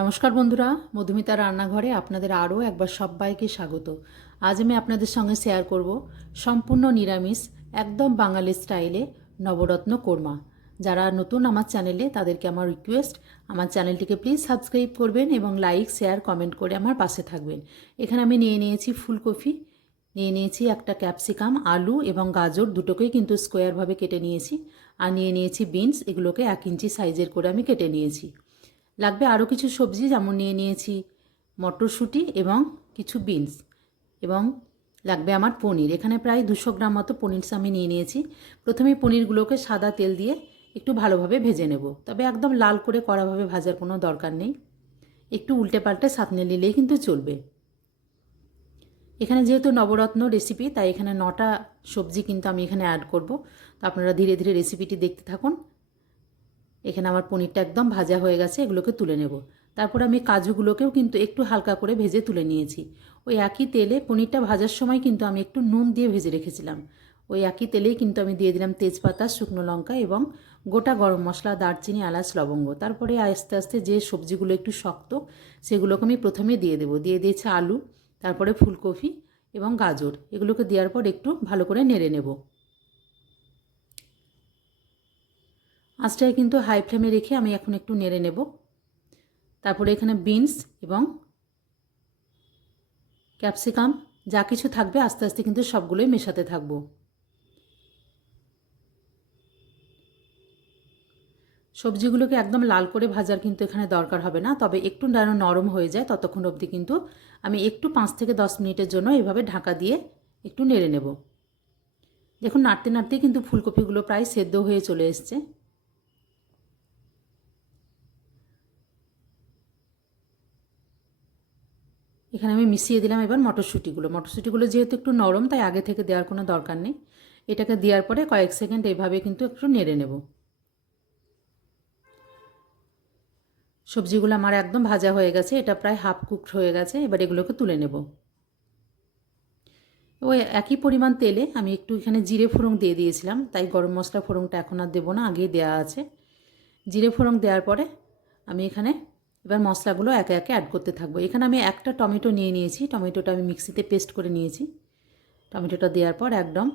নমস্কার বন্ধুরা, মধুমিতা রান্নাঘরে আপনাদের আরও একবার সবাইকে স্বাগত। আজ আমি আপনাদের সঙ্গে শেয়ার করব সম্পূর্ণ নিরামিষ, একদম বাঙালি স্টাইলে নবরত্ন কোরমা। যারা নতুন আমার চ্যানেলে তাদেরকে আমার রিকোয়েস্ট আমার চ্যানেলটিকে প্লিজ সাবস্ক্রাইব করবেন এবং লাইক শেয়ার কমেন্ট করে আমার পাশে থাকবেন। এখানে আমি নিয়ে নিয়েছি ফুলকপি, নিয়ে নিয়েছি একটা ক্যাপসিকাম আলু এবং গাজর, দুটোকেই কিন্তু স্কোয়ারভাবে কেটে নিয়েছি। আর নিয়ে নিয়েছি বিনস এগুলোকে এক ইঞ্চি সাইজের করে আমি কেটে নিয়েছি। লাগবে আরও কিছু সবজি, যেমন নিয়ে নিয়েছি মটরশুঁটি এবং কিছু বিনস এবং লাগবে আমার পনির। এখানে প্রায় দুশো গ্রাম মতো পনির আমি নিয়ে নিয়েছি। প্রথমে পনিরগুলোকে সাদা তেল দিয়ে একটু ভালোভাবে ভেজে নেব। তবে একদম লাল করে কড়াভাবে ভাজার কোনো দরকার নেই। একটু উল্টে পাল্টে সাঁতনে নিলেই কিন্তু চলবে। এখানে যেহেতু নবরত্ন রেসিপি তাই এখানে নটা সবজি কিন্তু আমি এখানে অ্যাড করব। তো আপনারা ধীরে ধীরে রেসিপিটি দেখতে থাকুন। এখানে আমার পনিরটা একদম ভাজা হয়ে গেছে, এগুলোকে তুলে নেব। তারপর আমি কাজুগুলোকেও কিন্তু একটু হালকা করে ভেজে তুলে নিয়েছি। ওই একই তেলে পনিরটা ভাজার সময় কিন্তু আমি একটু নুন দিয়ে ভেজে রেখেছিলাম। ওই একই তেলেই কিন্তু আমি দিয়ে দিলাম তেজপাতা, শুকনো লঙ্কা এবং গোটা গরম মশলা, দারচিনি, এলাচ, লবঙ্গ। তারপরে আস্তে আস্তে যে সবজিগুলো একটু শক্ত, সেগুলোকে আমি প্রথমে দিয়ে দেবো। দিয়ে দিয়েছি আলু, তারপরে ফুলকপি এবং গাজর। এগুলোকে দেওয়ার পর একটু ভালো করে নেড়ে নেব। আঁচটায় কিন্তু হাই ফ্লেমে রেখে আমি এখন একটু নেড়ে নেব। তারপরে এখানে বিনস এবং ক্যাপসিকাম যা কিছু থাকবে আস্তে আস্তে কিন্তু সবগুলোই মেশাতে থাকব। সবজিগুলোকে একদম লাল করে ভাজার কিন্তু এখানে দরকার হবে না, তবে একটু যেন নরম হয়ে যায় ততক্ষণ অবধি কিন্তু আমি একটু পাঁচ থেকে দশ মিনিটের জন্য এভাবে ঢাকা দিয়ে একটু নেড়ে নেব। দেখুন, নাড়তে নাড়তে কিন্তু ফুলকপিগুলো প্রায় সেদ্ধ হয়ে চলে এসছে। এখানে আমি মিশিয়ে দিলাম এবার মটরশুঁটিগুলো। মটরশুঁটিগুলো যেহেতু একটু নরম, তাই আগে থেকে দেওয়ার কোনো দরকার নেই। এটাকে দেওয়ার পরে কয়েক সেকেন্ড এভাবে কিন্তু একটু নেড়ে নেব। সবজিগুলো আমার একদম ভাজা হয়ে গেছে, এটা প্রায় হাফ কুকড হয়ে গেছে, এবার এগুলোকে তুলে নেব। ওই একই পরিমাণ তেলে আমি একটু এখানে জিরে ফোড়ং দিয়ে দিয়েছিলাম, তাই গরম মশলা ফোড়ংটা এখন আর দেবো না, আগেই দেওয়া আছে। জিরে ফোড়ং দেওয়ার পরে আমি এখানে এবার মশলাগুলো একে একে অ্যাড করতে থাকব। এখানে আমি একটা টমেটো নিয়ে নিয়েছি। টমেটোটা আমি মিক্সিতে পেস্ট করে নিয়েছি। টমেটোটা দেওয়ার পর একদম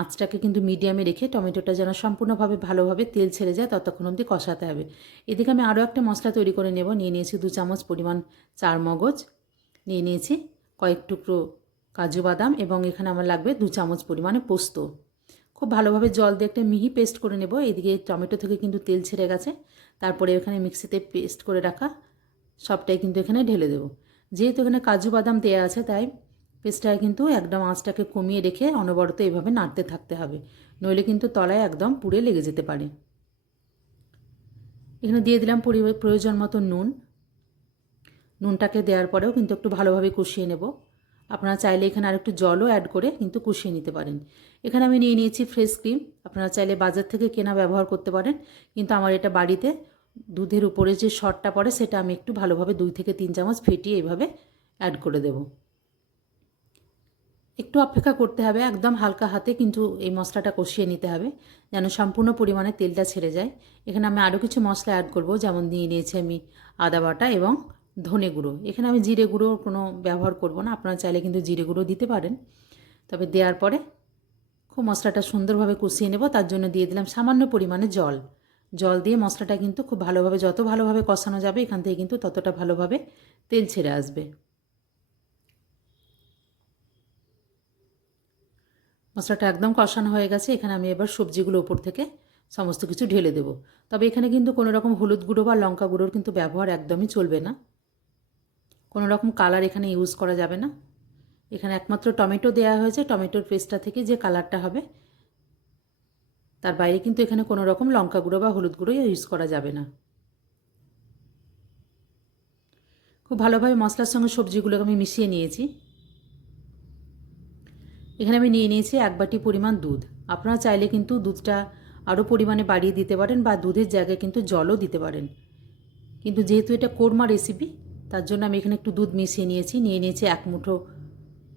আঁচটাকে কিন্তু মিডিয়ামে রেখে টমেটোটা যেন সম্পূর্ণভাবে ভালোভাবে তেল ছেড়ে যায়, ততক্ষণ অবধি কষাতে হবে। এদিকে আমি আরও একটা মশলা তৈরি করে নেব। নিয়ে নিয়েছি দু চামচ পরিমাণ চার মগজ। নিয়ে নিয়েছি কয়েক টুকরো কাজু বাদাম এবং এখানে আমার লাগবে দু চামচ পরিমাণে পোস্ত। খুব ভালোভাবে জল দিয়ে একটা মিহি পেস্ট করে নেব। এদিকে টমেটো থেকে কিন্তু তেল ছেড়ে গেছে। তারপরে এখানে মিক্সিতে পেস্ট করে রাখা সবটাই কিন্তু এখানে ঢেলে দেবো। যেহেতু এখানে কাজু বাদাম দেওয়া আছে, তাই পেস্টটায় কিন্তু একদম আঁচটাকে কমিয়ে রেখে অনবরত এভাবে নাড়তে থাকতে হবে। নইলে কিন্তু তলায় একদম পুড়ে লেগে যেতে পারে। এখানে দিয়ে দিলাম প্রয়োজন মতো নুন। নুনটাকে দেওয়ার পরেও কিন্তু একটু ভালোভাবে কষিয়ে নেব। আপনারা চাইলে এখানে আর একটু জলও অ্যাড করে কিন্তু কষিয়ে নিতে পারেন। এখানে আমি নিয়ে নিয়েছি ফ্রেশ ক্রিম। আপনারা চাইলে বাজার থেকে কেনা ব্যবহার করতে পারেন, কিন্তু আমার এটা বাড়িতে দুধের উপরে যে শটটা পড়ে সেটা আমি একটু ভালোভাবে দুই থেকে তিন চামচ ফেটিয়ে এভাবে অ্যাড করে দেব। একটু অপেক্ষা করতে হবে, একদম হালকা হাতে কিন্তু এই মশলাটা কষিয়ে নিতে হবে যেন সম্পূর্ণ পরিমাণে তেলটা ছেড়ে যায়। এখানে আমি আরও কিছু মশলা অ্যাড করব, যেমন দিয়ে নিয়েছি আমি আদা বাটা এবং ধনে গুঁড়ো। এখানে আমি জিরে গুঁড়ো কোনো ব্যবহার করব না, আপনারা চাইলে কিন্তু জিরে গুঁড়ো দিতে পারেন। তবে দেওয়ার পরে খুব মশলাটা সুন্দরভাবে কষিয়ে নেব, তার জন্য দিয়ে দিলাম সামান্য পরিমাণে জল। জল দিয়ে মশলাটা কিন্তু খুব ভালোভাবে, যত ভালোভাবে কষানো যাবে, এখান থেকে কিন্তু ততটা ভালোভাবে তেল ছেড়ে আসবে। মশলাটা একদম কষানো হয়ে গেছে, এখানে আমি এবার সবজিগুলো উপর থেকে সমস্ত কিছু ঢেলে দেবো। তবে এখানে কিন্তু কোনো রকম হলুদ গুঁড়ো বা লঙ্কা গুঁড়োর কিন্তু ব্যবহার একদমই চলবে না। কোনো রকম কালার এখানে ইউজ করা যাবে না। এখানে একমাত্র টমেটো দেওয়া হয়েছে, টমেটোর পেস্টটা থেকে যে কালারটা হবে তার বাইরে কিন্তু এখানে কোনো রকম লঙ্কা গুঁড়ো বা হলুদ গুঁড়ো ইউজ করা যাবে না। খুব ভালোভাবে মশলার সঙ্গে সবজিগুলোকে আমি মিশিয়ে নিয়েছি। এখানে আমি নিয়ে নিয়েছি এক বাটি পরিমাণ দুধ। আপনারা চাইলে কিন্তু দুধটা আরও পরিমাণে বাড়িয়ে দিতে পারেন বা দুধের জায়গায় কিন্তু জলও দিতে পারেন। কিন্তু যেহেতু এটা কোরমা রেসিপি তার জন্য আমি এখানে একটু দুধ মিশিয়ে নিয়েছি। নিয়ে নিয়েছি এক মুঠো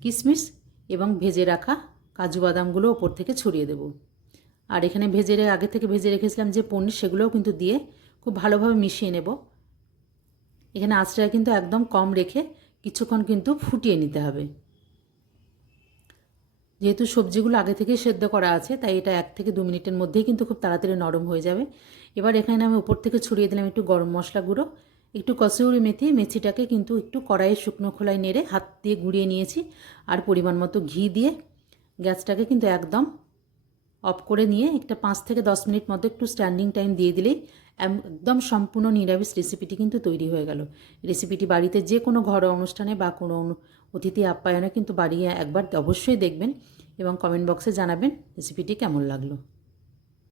কিশমিশ এবং ভেজে রাখা কাজু বাদামগুলো ওপর থেকে ছড়িয়ে দেব। আর এখানে ভেজে আগে থেকে ভেজে রেখেছিলাম যে পনির, সেগুলোও কিন্তু দিয়ে খুব ভালোভাবে মিশিয়ে নেব। এখানে আঁচটা কিন্তু একদম কম রেখে কিছুক্ষণ কিন্তু ফুটিয়ে নিতে হবে। যেহেতু সবজিগুলো আগে থেকেই সেদ্ধ করা আছে, তাই এটা এক থেকে দু মিনিটের মধ্যেই কিন্তু খুব তাড়াতাড়ি নরম হয়ে যাবে। এবার এখানে আমি উপর থেকে ছড়িয়ে দিলাম একটু গরম মশলা গুঁড়ো, একটু কসুরি মেথি, মেথিটাকে কিন্তু একটু কড়াইয়ে শুকনো খোলায় নেড়ে হাত দিয়ে গুঁড়িয়ে নিয়েছি, আর পরিমাণ মতো ঘি দিয়ে গ্যাসটাকে কিন্তু একদম অফ করে নিয়ে একটা পাঁচ থেকে দশ মিনিট মতো একটু স্ট্যান্ডিং টাইম দিয়ে দিলেই একদম সম্পূর্ণ নিরামিষ রেসিপিটি কিন্তু তৈরি হয়ে গেল। রেসিপিটি বাড়িতে যে কোনো ঘরোয়া অনুষ্ঠানে বা কোনো অতিথি আপ্যায়নে কিন্তু বাড়িয়ে একবার অবশ্যই দেখবেন এবং কমেন্ট বক্সে জানাবেন রেসিপিটি কেমন লাগল।